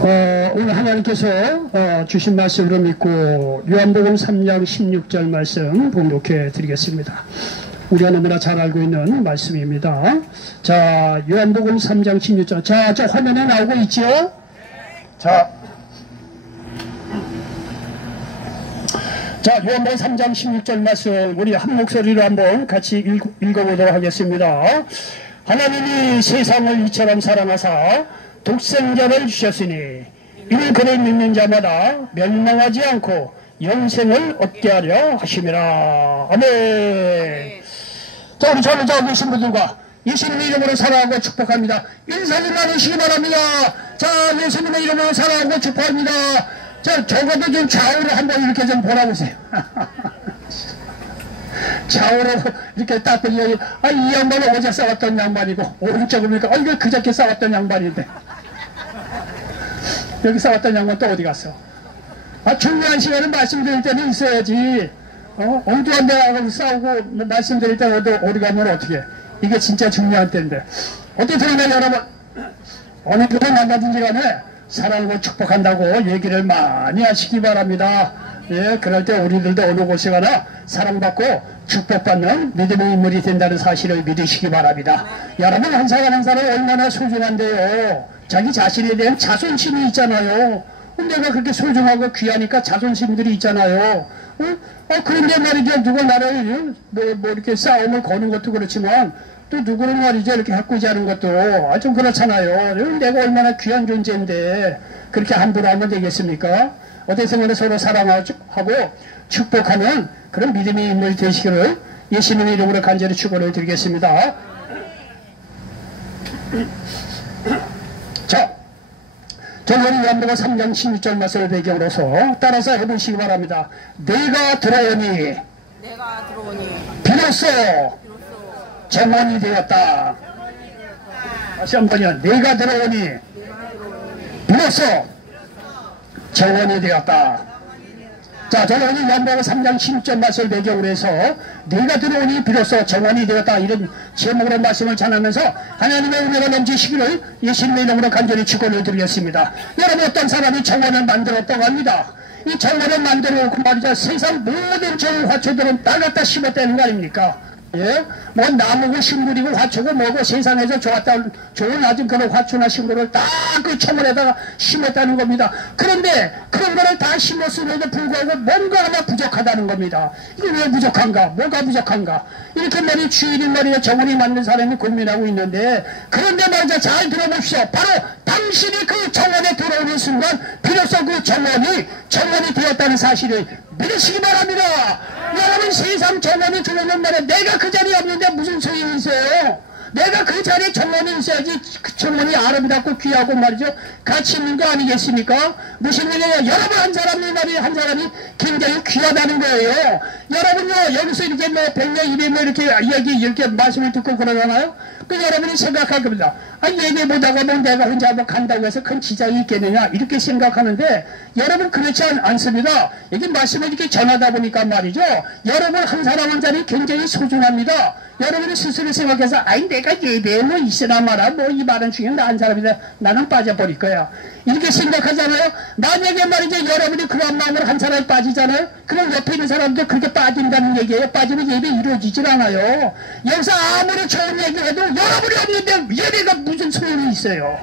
오늘 하나님께서 주신 말씀으로 믿고 요한복음 3장 16절 말씀 봉독해 드리겠습니다. 우리가 너무나 잘 알고 있는 말씀입니다. 자, 요한복음 3장 16절. 자, 저 화면에 나오고 있죠? 자, 요한복음 3장 16절 말씀 우리 한 목소리로 한번 같이 읽어보도록 하겠습니다. 하나님이 세상을 이처럼 사랑하사 독생자를 주셨으니 이는 그를 믿는 자마다 멸망하지 않고 영생을 얻게 하려 하심이라. 아멘. 자, 우리 저를 자 계신 분들과 예수님의 이름으로 사랑하고 축복합니다. 인사 좀 나누시기 바랍니다. 자, 예수님의 이름으로 사랑하고 축복합니다. 자, 적어도 좀 좌우로 한번 이렇게 좀 보라보세요. 좌우로 이렇게 딱 들려요. 아, 이 양반은 어제 싸웠던 양반이고, 오른쪽을 보니까, 이거 그저께 싸웠던 양반인데. 여기 싸웠던 양반 또 어디 갔어? 아, 중요한 시간은 말씀드릴 때는 있어야지. 엉뚱한 데하고 싸우고, 말씀드릴 때 어디 가면 어떻게. 이게 진짜 중요한 때인데. 어쨌든 여러분, 어느 분을 만나든지 간에 사랑하고 축복한다고 얘기를 많이 하시기 바랍니다. 예, 그럴 때 우리들도 어느 곳에 가나 사랑받고 축복받는 믿음의 인물이 된다는 사실을 믿으시기 바랍니다. 여러분, 한 사람 한 사람 얼마나 소중한데요. 자기 자신에 대한 자존심이 있잖아요. 내가 그렇게 소중하고 귀하니까 자존심들이 있잖아요. 그런데 말이죠, 누가 나를 뭐 이렇게 싸움을 거는 것도 그렇지만 또 누구를 말이죠, 이렇게 해코지 하는 것도 좀 그렇잖아요. 내가 얼마나 귀한 존재인데 그렇게 함부로 하면 되겠습니까? 어디서나 서로 사랑하고 축복하는 그런 믿음의 인물 되시기를 예수님의 이름으로 간절히 축원을 드리겠습니다. 자, 저는 요한복음 3장 16절 말씀을 배경으로서 따라서 해보시기 바랍니다. 내가 들어오니 비로소 정원이 되었다. 다시 한번요. 내가 들어오니 비로소 정원이 되었다. 자, 저는 요한복음 3장 16절 말씀을 배경으로 해서 내가 들어오니 비로소 정원이 되었다, 이런 제목으로 말씀을 전하면서 하나님의 은혜가 넘치시기를 예수님의 이름으로 간절히 축원을 드리겠습니다. 여러분, 어떤 사람이 정원을 만들었다고 합니다. 이 정원을 만들어 놓고 말이죠, 세상 모든 좋은 화초들은 다 갖다 심었다는 거 아닙니까? 예? 뭐 나무고 식물이고 화초고 뭐고 세상에서 좋은 아주 그런 화초나 식물을 다 그 초물에다가 심었다는 겁니다. 그런데 그런 거를 다 심었음에도 불구하고 뭔가 하나 부족하다는 겁니다. 이게 왜 부족한가? 뭐가 부족한가? 이렇게 말이 주일인 말이야 정원이 맞는 사람이 고민하고 있는데, 그런데 말이죠, 잘 들어보십시오. 바로 당신이 그 정원에 들어오는 순간 비로소 그 정원이 되었다는 사실을 믿으시기 바랍니다. 여러분, 세상 정원이 들어오는 말에 내가 그 자리에 없는데 무슨 소용이 있어요? 내가 그 자리에 정원이 있어야지 그 정원이 아름답고 귀하고 말이죠, 가치 있는 거 아니겠습니까? 무슨 일이에요? 여러분, 한 사람이 굉장히 귀하다는 거예요. 여러분요, 여기서 이렇게 뭐 100명, 200명 이렇게 말씀을 듣고 그러잖아요? 그 여러분이 생각할 겁니다. 얘기보다가 뭐 내가 혼자 뭐 간다고 해서 큰 지장이 있겠느냐, 이렇게 생각하는데, 여러분 그렇지 않습니다. 여기 말씀을 이렇게 전하다 보니까 말이죠, 여러분 한 사람 한 사람이 굉장히 소중합니다. 여러분이 스스로 생각해서 내가 예배에 뭐 있으나 마라, 뭐 이 말은 중에 나 한 사람이다, 나는 빠져버릴 거야, 이렇게 생각하잖아요. 만약에 말이죠, 여러분이 그런 마음으로 한 사람이 빠지잖아요. 그럼 옆에 있는 사람도 그렇게 빠진다는 얘기예요. 빠지면 예배 이루어지질 않아요. 여기서 아무리 좋은 얘기를 해도 여러분이 없는데 예배가 무슨 소용이 있어요?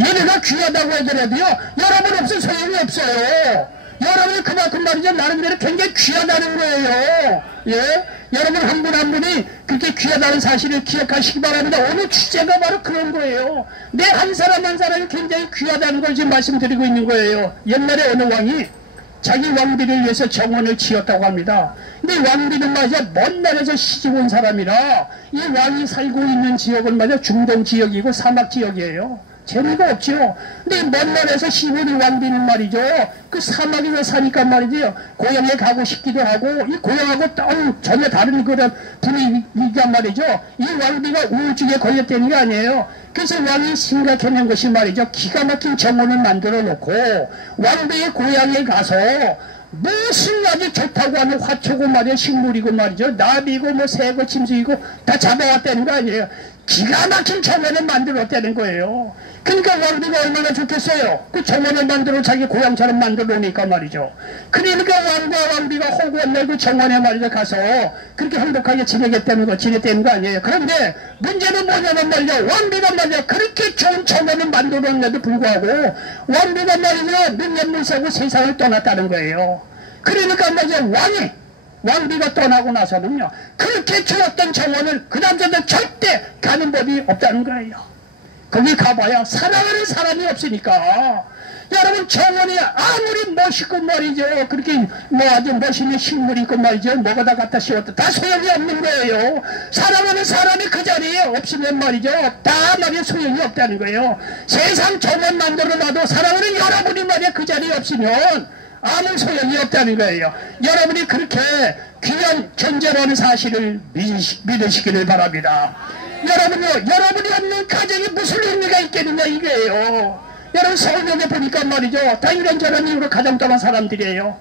예배가 귀하다고 하더라도요, 여러분 없으면 소용이 없어요. 여러분이 그만큼 말이죠, 나름대로 굉장히 귀하다는 거예요. 예? 여러분 한 분 한 분이 그렇게 귀하다는 사실을 기억하시기 바랍니다. 오늘 주제가 바로 그런 거예요. 내 한 사람 한 사람이 굉장히 귀하다는 걸 지금 말씀드리고 있는 거예요. 옛날에 어느 왕이 자기 왕비를 위해서 정원을 지었다고 합니다. 근데 왕비는 말이죠, 먼 나라에서 시집 온 사람이라 이 왕이 살고 있는 지역은 말이죠, 중동 지역이고 사막 지역이에요. 재미가 없죠. 근데 먼 나라에서 시골이 왕비는 말이죠, 그 사막에서 사니까 말이죠, 고향에 가고 싶기도 하고, 이 고향하고 전혀 다른 그런 분위기가 말이죠, 이 왕비가 우울증에 걸렸다는 게 아니에요. 그래서 왕이 생각해낸 것이 말이죠, 기가 막힌 정원을 만들어 놓고 왕비의 고향에 가서 무슨 아주 좋다고 하는 화초고 말이야, 식물이고 말이죠, 나비고 뭐 새고 짐승이고 다 잡아왔다는 거 아니에요. 기가 막힌 정원을 만들었다는 거예요. 그러니까 왕비가 얼마나 좋겠어요. 그 정원을 만들어 자기 고향처럼 만들어 놓으니까 말이죠. 그러니까 왕과 왕비가 호구원내 그 정원에 말이죠 가서 그렇게 행복하게 지내겠다는 거 아니에요. 그런데 문제는 뭐냐면 말이죠. 왕비가 말이죠 그렇게 좋은 정원을 만들어 놓는데도 불구하고 왕비가 말이죠 능력물사고 세상을 떠났다는 거예요. 그러니까 말이죠 왕비가 떠나고 나서는요 그렇게 좋았던 정원을 그 남자들 절대 가는 법이 없다는 거예요. 거기 가봐야 사랑하는 사람이 없으니까. 여러분 정원이 아무리 멋있고 말이죠 그렇게 뭐 아주 멋있는 식물이 있고 말이죠 뭐가 다 갖다 씌웠다 다 소용이 없는 거예요. 사랑하는 사람이 그 자리에 없으면 말이죠 다 말이야 소용이 없다는 거예요. 세상 정원 만들어 놔도 사랑하는 여러분이 말이야 그 자리에 없으면 아무 소용이 없다는 거예요. 여러분이 그렇게 귀한 존재라는 사실을 믿으시기를 바랍니다. 여러분요, 여러분이 없는 가정이 무슨 의미가 있겠느냐 이거예요. 여러분 서울역에 보니까 말이죠 다 이런저런 이유로 가정 떠난 사람들이에요.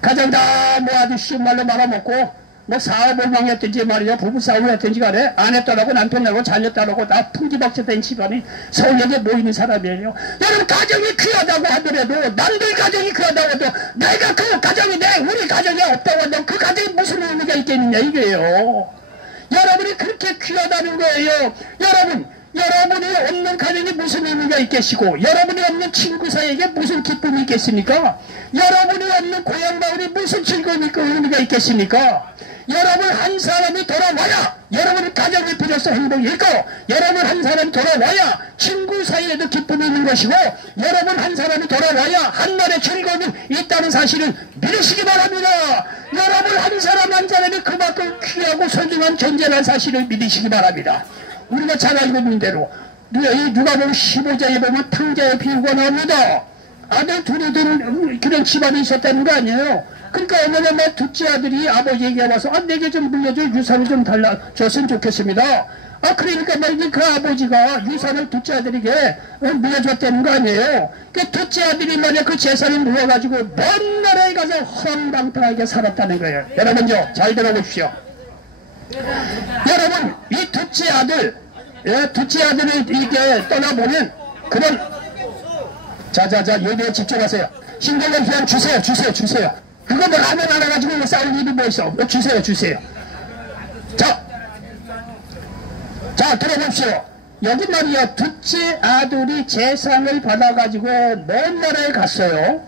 가정 다 뭐 아주 쉬운 말로 말아먹고 뭐 사업을 망했든지 말이죠 부부싸움을 했든지 간에 아내 딸하고 남편 딸하고 자녀 딸하고 다 풍지박체된 집안이 서울역에 모이는 사람이에요. 여러분 가정이 귀하다고 하더라도 남들 가정이 귀하다고 해도 내가 그 가정이 우리 가정이 없다고 해도 그 가정이 무슨 의미가 있겠느냐 이게요. 여러분이 그렇게 귀하다는 거예요. 여러분이 없는 가정이 무슨 의미가 있겠시고 여러분이 없는 친구 사이에게 무슨 기쁨이 있겠습니까? 여러분이 없는 고향 마을이 무슨 즐거움이 있고 의미가 있겠습니까? 여러분 한 사람이 돌아와야 여러분 가정이 비로소 행복이 있고 여러분 한 사람이 돌아와야 친구 사이에도 기쁨이 있는 것이고 여러분 한 사람이 돌아와야 한날의 즐거움이 있다는 사실을 믿으시기 바랍니다. 여러분 한 사람 한 사람이 그만큼 귀하고 소중한 존재라는 사실을 믿으시기 바랍니다. 우리가 잘 알고 있는 대로 누가 보면 15장에 보면 탕자의 비유가 나옵니다. 아들 둘이 된 그런 집안이 있었다는 거 아니에요. 그러니까 어느 날 둘째 아들이 아버지에게 와서 내게 좀 물려줘 유산을 좀 달라줬으면 좋겠습니다. 그러니까 말이지 그 아버지가 유산을 둘째 아들에게 물려줬다는 거 아니에요. 그 둘째 아들이 말이야 그 재산을 모아가지고 먼 나라에 가서 허랑방탕하게 살았다는 거예요. 여러분요 잘 들어보십시오. 여러분 이 둘째 아들을 이게 떠나보면 그런 여기에 집중하세요. 신경을 그냥 주세요. 그거 뭐 라면 하나 가지고 싸울 일이 뭐 있어. 주세요. 자 들어보십시오. 여기 말이야 둘째 아들이 재산을 받아가지고 먼 나라에 갔어요.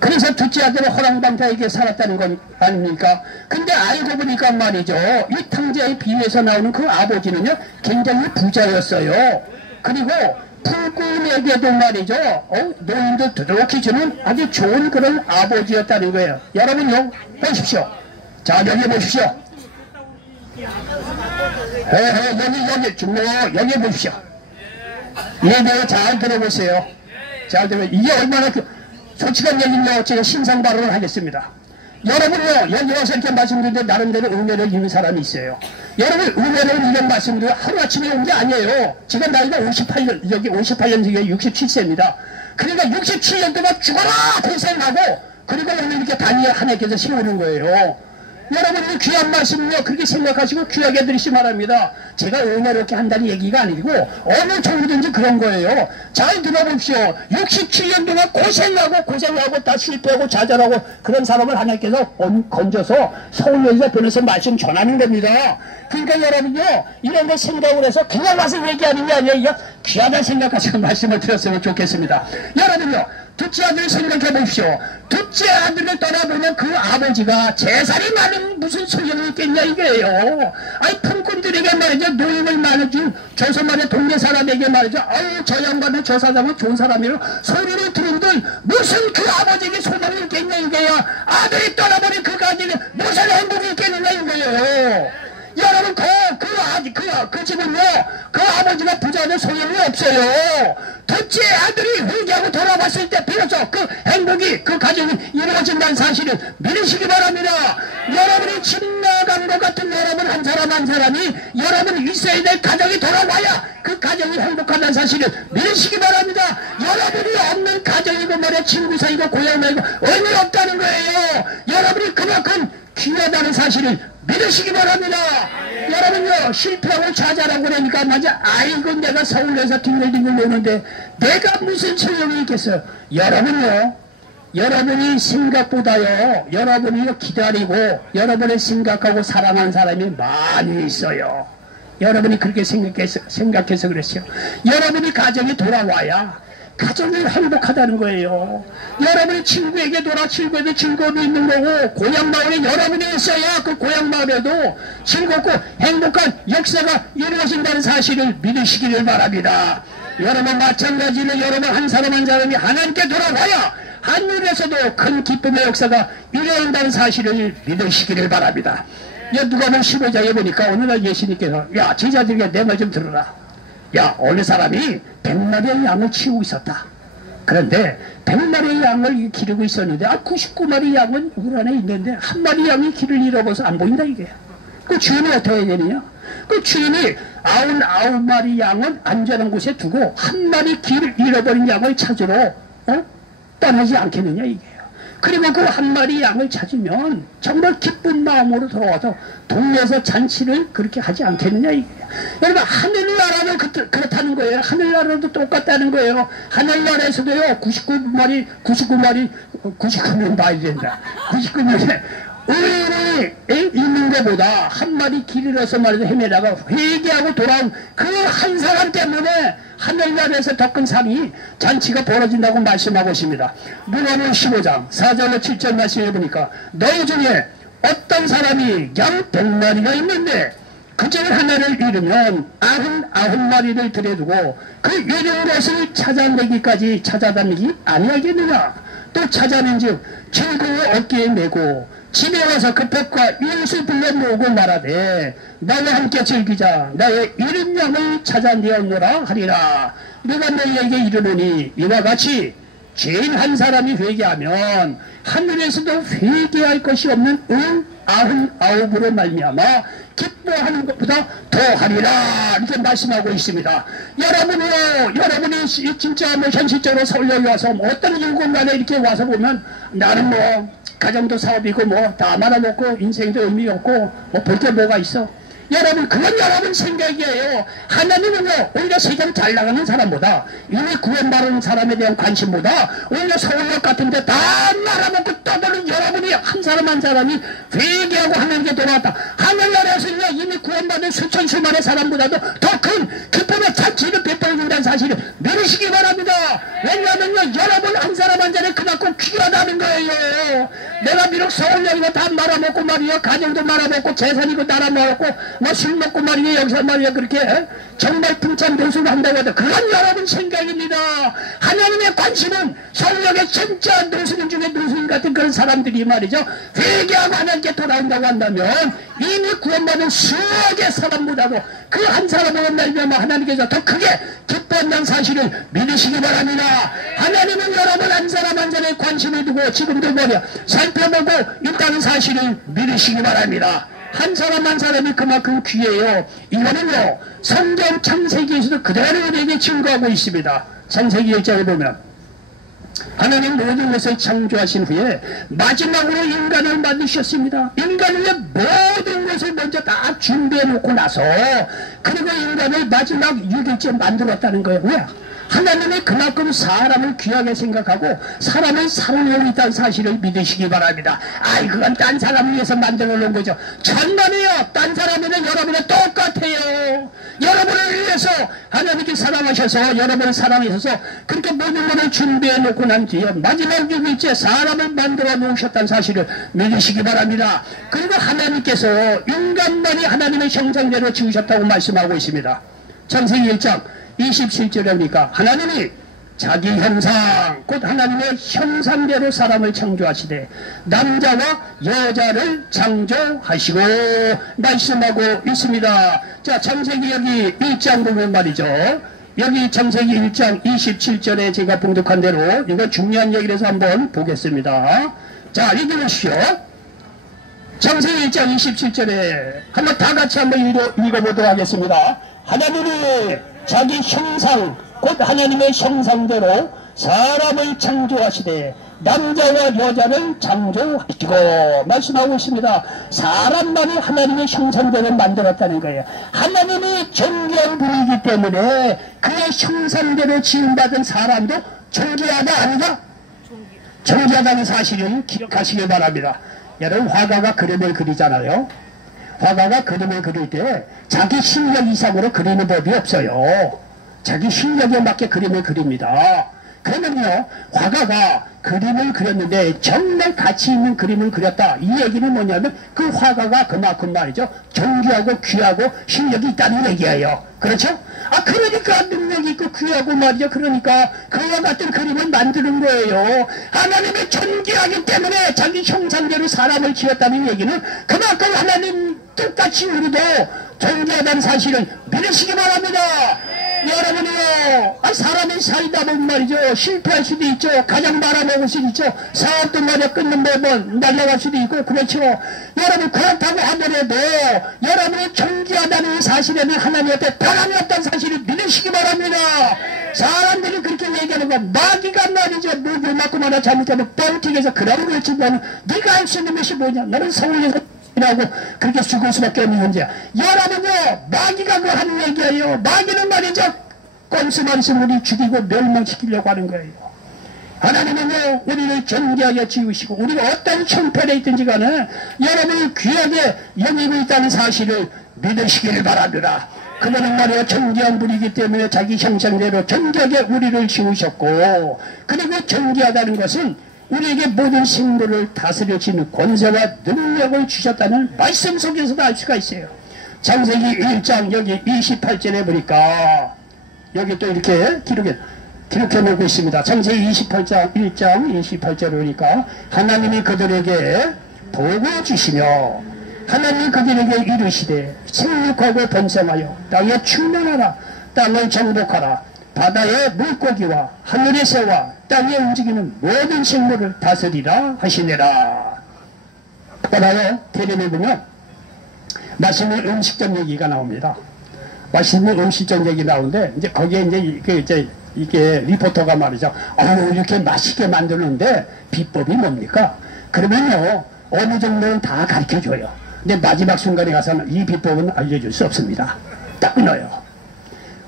그래서 둘째 아들은 허랑방탕하게 살았다는 건 아닙니까? 근데 알고 보니까 말이죠 이 탕자의 비유에서 나오는 그 아버지는요 굉장히 부자였어요. 그리고 풀꾼에게도 말이죠 노인들 두둑히 주는 아주 좋은 그런 아버지였다는 거예요. 여러분요 보십시오. 자 여기 보십시오. 여기 보십시오. 얘기를 잘 들어보세요. 이게 얼마나 솔직한 얘기는요 제가 신상 발언을 하겠습니다. 여러분요 여기 와서 이렇게 말씀드리는데 나름대로 은혜를 입는 사람이 있어요. 여러분 은혜를 입는 말씀을 하루아침에 온 게 아니에요. 지금 나이가 58년 여기 58년생에 67세입니다. 그러니까 67년 동안 죽어라 고생하고 그리고 오늘 이렇게 단위에 하나님께서 세우는 거예요. 여러분 이 귀한 말씀을요 그렇게 생각하시고 귀하게 들으시기 바랍니다. 제가 은혜롭게 한다는 얘기가 아니고 어느 종류든지 그런 거예요. 잘 들어보십시오. 67년 동안 고생하고 다 실패하고 좌절하고 그런 사람을 하나님께서 건져서 서울역에서 변호사 말씀 전하는 겁니다. 그러니까 여러분요 이런 거 생각을 해서 그냥 와서 얘기하는 게 아니에요. 귀하다 생각하시고 말씀을 들었으면 좋겠습니다. 여러분요 둘째 아들을 생각해 보십시오. 둘째 아들을 떠나보면 그 아버지가 재산이 많은 무슨 소용이 있겠냐 이거예요. 품꾼들에게 말이죠 노임을 말해준 조선만의 동네 사람에게 말이죠 저 양반은 저 사람은 좋은 사람이에요 소리를 들은들 무슨 그 아버지에게 소망이 있겠냐 이거야. 아들이 떠나버린 그 가정에 무슨 행복이 있겠느냐 이거예요. 여러분 그 집은요 그 아버지가 부자는 소용이 없어요. 둘째 아들이 회개하고 돌아왔을 때 비로소 그 행복이 그 가정이 이루어진다는 사실을 믿으시기 바랍니다. 여러분이 집 나간 것 같은 여러분 한 사람 한 사람이 여러분 있어야 될 가정이 돌아와야 그 가정이 행복하다는 사실을 믿으시기 바랍니다. 여러분이 없는 가정이고 말이야 친구 사이고 고향 사이고 의미 없다는 거예요. 여러분이 그만큼 귀하다는 사실을 믿으시기 바랍니다. 여러분요, 실패하고 좌절하고 그러니까 맞아. 아이고, 내가 서울에서 뒹굴뒹굴 노는데 내가 무슨 소용이 있겠어요. 여러분요, 여러분이 생각보다요, 여러분이 기다리고 여러분을 생각하고 사랑하는 사람이 많이 있어요. 여러분이 그렇게 생각해서 그랬어요. 여러분이 가정이 돌아와야 가정이 행복하다는 거예요. 여러분이 친구에게 친구에도 즐거움이 있는 거고, 고향 마을에 여러분이 있어야 그 고향 마을에도 즐겁고 행복한 역사가 이루어진다는 사실을 믿으시기를 바랍니다. 여러분 마찬가지로 여러분 한 사람 한 사람이 하나님께 돌아와야 하늘에서도 큰 기쁨의 역사가 이루어진다는 사실을 믿으시기를 바랍니다. 누가복음 15장에 보니까 오늘날 예수님께서 야 제자들에게 내 말 좀 들어라. 야 어느 사람이 100마리의 양을 키우고 있었다. 그런데 100마리의 양을 기르고 있었는데 99마리 양은 물 안에 있는데 한 마리 양이 길을 잃어버려서 안 보인다 이게요. 그 주인이 어떻게 해야 되느냐? 그 주인이 99마리 양은 안전한 곳에 두고 한 마리 길을 잃어버린 양을 찾으러 떠나지 않겠느냐 이게요. 그리고 그 한 마리 양을 찾으면 정말 기쁜 마음으로 돌아와서 동네에서 잔치를 그렇게 하지 않겠느냐 이게요. 여러분 하늘나라도 그렇다는 거예요. 하늘나라도 똑같다는 거예요. 하늘나라에서도요 99명 봐야 된다. 99명에 의인이 있는 것보다 한 마리 길 잃어서 말해서 헤매다가 회개하고 돌아온 그 한 사람 때문에 하늘나라에서 더 큰 상이 잔치가 벌어진다고 말씀하고 있습니다. 누가복음 15장 4절로 7절 말씀해 보니까 너희 중에 어떤 사람이 양 100마리가 있는데 그중 하나를 잃으면 99마리를 들여두고 그 잃은 것을 찾아내기까지 찾아다니기 아니하겠느냐. 또 찾아낸즉 즐거워 어깨에 메고 집에 와서 그 백과 이웃을 불러 모으고 말하되 나와 함께 즐기자. 나의 잃은 양을 찾아내었노라 하리라. 내가 너희에게 이르노니 이와 같이 죄인 한 사람이 회개하면 하늘에서도 회개할 것이 없는 99으로 말미암아 기뻐하는 것보다 더하리라. 이렇게 말씀하고 있습니다. 여러분이 진짜 현실적으로 서울역에 와서 어떤 이유간에 이렇게 와서 보면 나는 가정도 사업이고 다 말아먹고 인생도 의미 없고 볼 게 뭐가 있어. 여러분 그건 여러분 생각이에요. 하나님은요 오히려 세상 잘 나가는 사람보다 이미 구원받은 사람에 대한 관심보다 오히려 서울역 같은데 다 말아먹고 떠드는 여러분이 한 사람 한 사람이 회개하고 하나님께 돌아왔다. 하늘나라에서는요 이미 구원받은 수천 수만의 사람보다도 더 큰 기쁨의 잔치를 베풀어준다는 사실을 믿으시기 바랍니다. 왜냐하면요 여러분 한 사람 한 사람이 그만큼 귀하다는 거예요. 내가 비록 서울역이고 다 말아먹고 말이야 가정도 말아먹고 재산이고 나라 말아먹고 술 먹고 말이야 여기서 말이야 그렇게 정말 풍찬 노숙을 한다고 해도 그건 여러분 생각입니다. 하나님의 관심은 서울역의 진짜 노숙인 중에 노숙인 같은 그런 사람들이 말이죠 회개하고 하나님께 돌아온다고 한다면 이미 구원받은 수억의 사람보다도 그 한 사람을 말미암아 하나님께서 더 크게 기뻐한다는 사실을 믿으시기 바랍니다. 하나님은 여러분 한 사람 한 사람에 관심을 두고 지금도 살펴보고 있다는 사실을 믿으시기 바랍니다. 한 사람 한 사람이 그만큼 귀해요. 이거는요 성경 창세기에서도 그대로 우리에게 증거하고 있습니다. 창세기 1장에 보면 하나님 모든 것을 창조하신 후에 마지막으로 인간을 만드셨습니다. 인간을 위해 모든 것을 먼저 다 준비해 놓고 나서 그리고 인간을 마지막 6일째 만들었다는 거예요. 왜? 하나님이 그만큼 사람을 귀하게 생각하고 사람을 사랑하고 있다는 사실을 믿으시기 바랍니다. 그건 딴 사람을 위해서 만들어 놓은 거죠. 천만에요. 딴 사람에는 여러분은 똑같아요. 여러분을 위해서 하나님께 사랑하셔서 여러분을 사랑하셔서 그렇게 모든 것을 준비해 놓고 난 뒤에 마지막 6일째 사람을 만들어 놓으셨다는 사실을 믿으시기 바랍니다. 그리고 하나님께서 인간만이 하나님의 형상대로 지으셨다고 말씀하고 있습니다. 창세기 1장 27절에 보니까 하나님이 자기 형상 곧 하나님의 형상대로 사람을 창조하시되 남자와 여자를 창조하시고 말씀하고 있습니다. 자 창세기 여기 1장 보면 말이죠. 여기 창세기 1장 27절에 제가 봉독한 대로 이거 중요한 얘기라서 한번 보겠습니다. 자 읽어보시오. 창세기 1장 27절에 한번 다 같이 한번 읽어보도록 하겠습니다. 하나님이 자기 형상 곧 하나님의 형상대로 사람을 창조하시되 남자와 여자를 창조하시고 말씀하고 있습니다. 사람만이 하나님의 형상대로 만들었다는 거예요. 하나님이 존귀한 분이기 때문에 그의 형상대로 지음받은 사람도 존귀하다 아니다? 존귀하다는 사실을 기억하시길 바랍니다. 여러분, 화가가 그림을 그리잖아요. 화가가 그림을 그릴 때 자기 실력 이상으로 그리는 법이 없어요. 자기 실력에 맞게 그림을 그립니다. 그러면요, 화가가 그림을 그렸는데 정말 가치 있는 그림을 그렸다. 이 얘기는 뭐냐면 그 화가가 그만큼 말이죠, 존귀하고 귀하고 실력이 있다는 얘기예요. 그렇죠? 그러니까 능력이 있고 귀하고 말이죠. 그러니까 그와 같은 그림을 만드는 거예요. 하나님이 존귀하기 때문에 자기 형상대로 사람을 지었다는 얘기는 그만큼 하나님 똑같이 우리도 존귀하다는 사실을 믿으시기 바랍니다. 여러분이요, 사람이 살다 보면 말이죠, 실패할 수도 있죠. 가정 말아먹을 수도 있죠. 사업도 말이야 끊는 법은 날려갈 수도 있고, 그렇죠. 여러분, 그렇다고 하더라도 여러분이 존귀하다는 사실에는 하나님 앞에 변함이 없다는 사실을 믿으시기 바랍니다. 사람들이 그렇게 얘기하는 건 마귀가 말이죠, 목을 맞고 하나 잘못하면 뻥튀기해서 그런 걸 치고는 네가 할 수 있는 것이 뭐냐, 너는 서울에서 라고 그렇게 죽을 수밖에 없는 문제야. 여러분요, 마귀가 그 하는 얘기예요. 마귀는 말이죠, 꼼수만 있으면 우리 죽이고 멸망시키려고 하는 거예요. 하나님은요, 우리를 존귀하게 지으시고 우리가 어떤 형편에 있든지 간에 여러분이 귀하게 여기고 있다는 사실을 믿으시기를 바랍니다. 그분은 말이야 존귀한 분이기 때문에 자기 형상대로 존귀하게 우리를 지으셨고, 그리고 존귀하다는 것은 우리에게 모든 생물을 다스려지는 권세와 능력을 주셨다는 말씀 속에서도 알 수가 있어요. 창세기 1장 여기 28절에 보니까 여기 또 이렇게 기록해 놓고 있습니다. 창세기 28장 1장 28절에 보니까 하나님이 그들에게 복을 주시며 하나님이 그들에게 이르시되 생육하고 번성하여 땅에 충만하라, 땅을 정복하라, 바다의 물고기와 하늘의 새와 땅에 움직이는 모든 생물을 다스리라 하시니라. 따라요, 대련에 보면 맛있는 음식점 얘기가 나옵니다. 맛있는 음식점 얘기 나오는데, 이제 거기에 이제 이게 리포터가 말이죠, 이렇게 맛있게 만드는데 비법이 뭡니까? 그러면요, 어느 정도는 다 가르쳐 줘요. 근데 마지막 순간에 가서는 이 비법은 알려줄 수 없습니다. 딱 끊어요.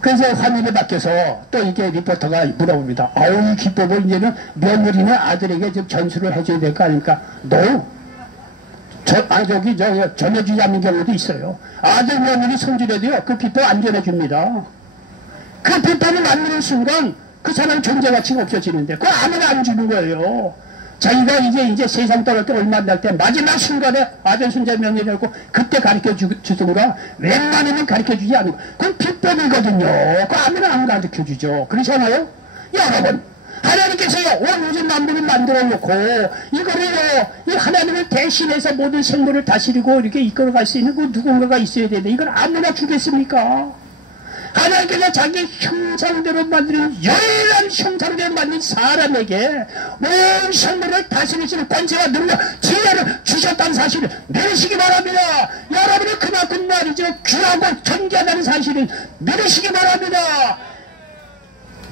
그래서 화면에 바뀌어서 또 이게 리포터가 물어봅니다. 이 기법을 이제는 며느리나 아들에게 좀 전수를 해줘야 될 거 아닙니까? 전해주지 않는 경우도 있어요. 아들 며느리 손질해도요, 그 비법 안 전해줍니다. 그 비법을 만드는 순간 그 사람 존재 가치가 없어지는데 그거 아무나 안 주는 거예요. 자기가 이제 세상 떠날 때 얼마 안 날 때 마지막 순간에 아들 손자 며느리라고 그때 가르쳐 주든가 웬만하면 가르쳐 주지 않고, 그건 비법이거든요. 그거 아무나 안 가르쳐 주죠. 그렇잖아요? 여러분, 하나님께서요, 온 우주 만물을 만들어 놓고 이거를요, 이 하나님을 대신해서 모든 생물을 다스리고 이렇게 이끌어갈 수 있는 그 누군가가 있어야 되는데 이걸 아무나 주겠습니까? 하나님께서 자기 형상대로 만드는 유일한 형상대로 만든 사람에게 온 생물을 다스리시는 권세와 능력, 지혜를 주셨다는 사실을 믿으시기 바랍니다. 여러분이 그만큼 말이죠, 귀하고 존귀하다는 사실을 믿으시기 바랍니다.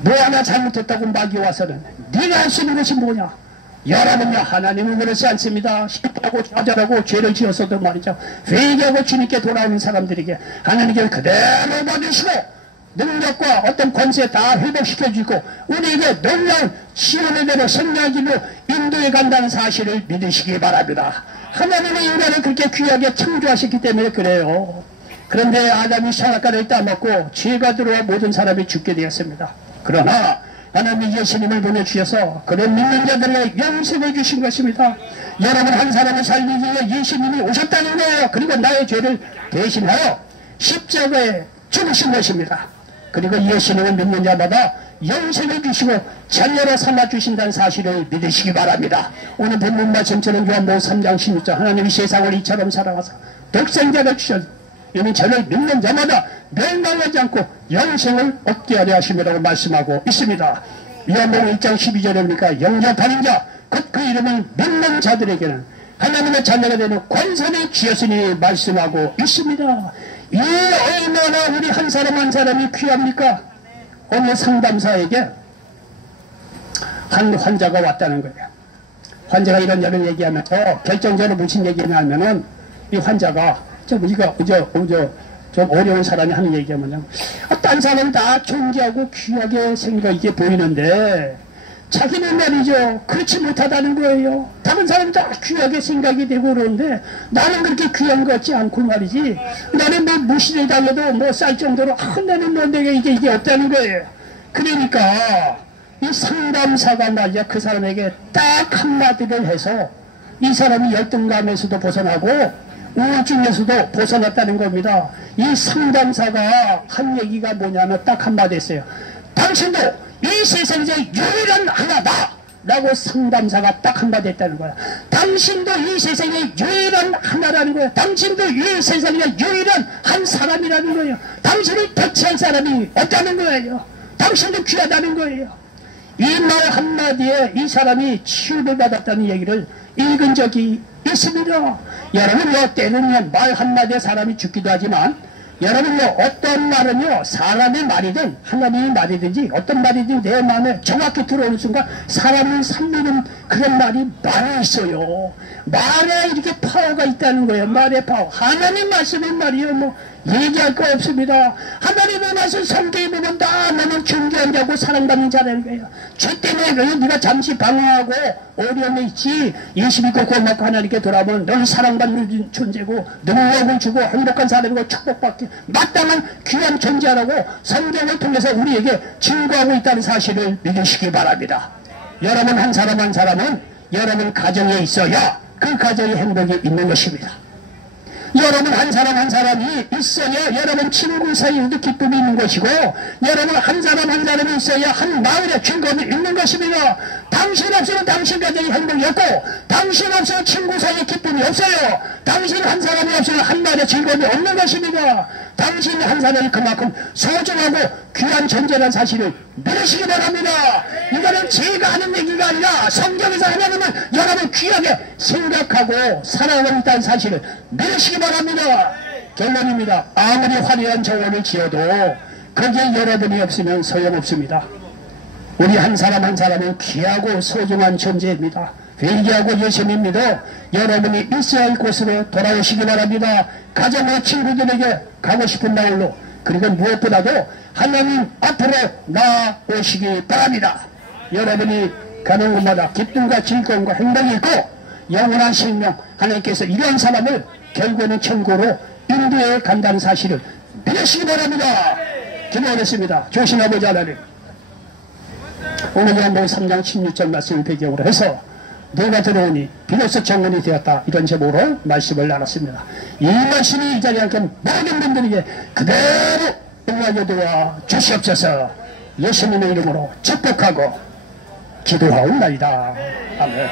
뭐 하나 잘못했다고 마귀 와서는 네가 할 수 있는 것이 뭐냐? 여러분요, 하나님은 그렇지 않습니다. 실패하고 좌절하고 죄를 지었어도 말이죠, 회개하고 주님께 돌아오는 사람들에게 하나님께 그대로 받으시고 능력과 어떤 권세 다 회복시켜주고 우리에게 놀라운 시험의 대로 생명의 길로 인도해 간다는 사실을 믿으시기 바랍니다. 하나님의 인간을 그렇게 귀하게 창조하셨기 때문에 그래요. 그런데 아담이 선악과를 따먹고 죄가 들어와 모든 사람이 죽게 되었습니다. 그러나 하나님이 예수님을 보내주셔서 그런 믿는 자들에게 영생을 주신 것입니다. 여러분 한 사람을 살리기 위해 예수님이 오셨다는 거예요. 그리고 나의 죄를 대신하여 십자가에 죽으신 것입니다. 그리고 예수님을 믿는 자마다 영생을 주시고 자녀로 삼아주신다는 사실을 믿으시기 바랍니다. 오늘 본문 말씀처럼 요한복음 3장 16절 하나님이 세상을 이처럼 사랑하사 독생자를 주셨 이는 저를 믿는 자마다 멸망하지 않고 영생을 얻게 하려 하심이라고 말씀하고 있습니다. 요한복음 1장 12절에 보니까 영접하는 자 곧 그 이름을 믿는 자들에게는 하나님의 자녀가 되는 권세를 주셨으니 말씀하고 있습니다. 이 얼마나 우리 한 사람 한 사람이 귀합니까? 오늘 상담사에게 한 환자가 왔다는 거예요. 환자가 이런저런 얘기하면서 결정적으로 무슨 얘기냐 하면은 이 환자가 좀 어려운 사람이 하는 얘기하면 딴 사람은 다 존귀하고 귀하게 생각이 보이는데 자기는 말이죠 그렇지 못하다는 거예요. 다른 사람은 다 귀하게 생각이 되고 그러는데 나는 그렇게 귀한 것 같지 않고 말이지. 나는 뭐 무시를 당해도 뭐 쌀 정도로 나는 뭐 내가 이게 없다는 거예요. 그러니까 이 상담사가 말이야 그 사람에게 딱 한마디를 해서 이 사람이 열등감에서도 벗어나고 우울증에서도 벗어났다는 겁니다. 이 상담사가 한 얘기가 뭐냐면 딱 한마디 했어요. 당신도 이 세상에서 유일한 하나다 라고 상담사가 딱 한마디 했다는 거야. 당신도 이 세상에 유일한 하나라는 거야. 당신도 이 세상에 유일한 한 사람이라는 거예요. 당신을 대체할 사람이 없다는 거예요. 당신도 귀하다는 거예요. 이 말 한마디에 이 사람이 치유를 받았다는 얘기를 읽은 적이 있습니다. 여러분요 때는요 말 한마디에 사람이 죽기도 하지만 여러분요 어떤 말은요 사람의 말이든 하나님의 말이든지 어떤 말이든 내 마음에 정확히 들어오는 순간 사람을 살리는 그런 말이 많이 있어요. 말에 이렇게 파워가 있다는 거예요. 말에 파워. 하나님 말씀은 말이요 뭐 얘기할 거 없습니다. 하나님의 말씀 성경에 보면 다 나는 존귀한 자고 사랑받는 자라는 거예요. 죄 때문에 네가 잠시 방황하고 어려움에 있지 예수 믿고 고맙고 하나님께 돌아오면 넌 사랑받는 존재고 능력을 주고 행복한 사람이고 축복받기 마땅한 귀한 존재라고 성경을 통해서 우리에게 증거하고 있다는 사실을 믿으시기 바랍니다. 여러분 한 사람 한 사람은 여러분 가정에 있어야 그 가정의 행복이 있는 것입니다. 여러분 한 사람 한 사람이 있어야 여러분 친구 사이에도 기쁨이 있는 것이고 여러분 한 사람 한 사람이 있어야 한 마을에 즐거움이 있는 것입니다. 당신 없으면 당신 가정이 행복이 없고 당신 없으면 친구 사이에 기쁨이 없어요. 당신 한 사람이 없으면 한 마을에 즐거움이 없는 것입니다. 당신 한 사람이 그만큼 소중하고 귀한 존재라는 사실을 믿으시기 바랍니다. 이거는 제가 하는 얘기가 아니라 성경에서 하나님은 여러분 귀하게 생각하고 사랑하고 있다는 사실을 믿으시기 바랍니다. 결론입니다. 아무리 화려한 정원을 지어도 거기에 여러분이 없으면 소용없습니다. 우리 한 사람 한 사람은 귀하고 소중한 존재입니다. 회개하고 예수님 믿어 여러분이 있어야 할 곳으로 돌아오시기 바랍니다. 가정과 친구들에게 가고 싶은 마을로 그리고 무엇보다도 하나님 앞으로 나오시기 바랍니다. 여러분이 가는 곳마다 기쁨과 즐거움과 행복이 있고 영원한 생명 하나님께서 이러한 사람을 결국에는 천국으로 인도해 간다는 사실을 믿으시기 바랍니다. 기도하겠습니다. 조신 아버지 하나님 오늘 요한복음 3장 16절 말씀을 배경으로 해서 너가 들어오니 비로소 정원이 되었다 이런 제목으로 말씀을 나눴습니다. 이 말씀이 이 자리에 함께 모든 분들에게 그대로 응하게 도와 주시옵소서. 예수님의 이름으로 축복하고 기도하옵나이다. 아멘.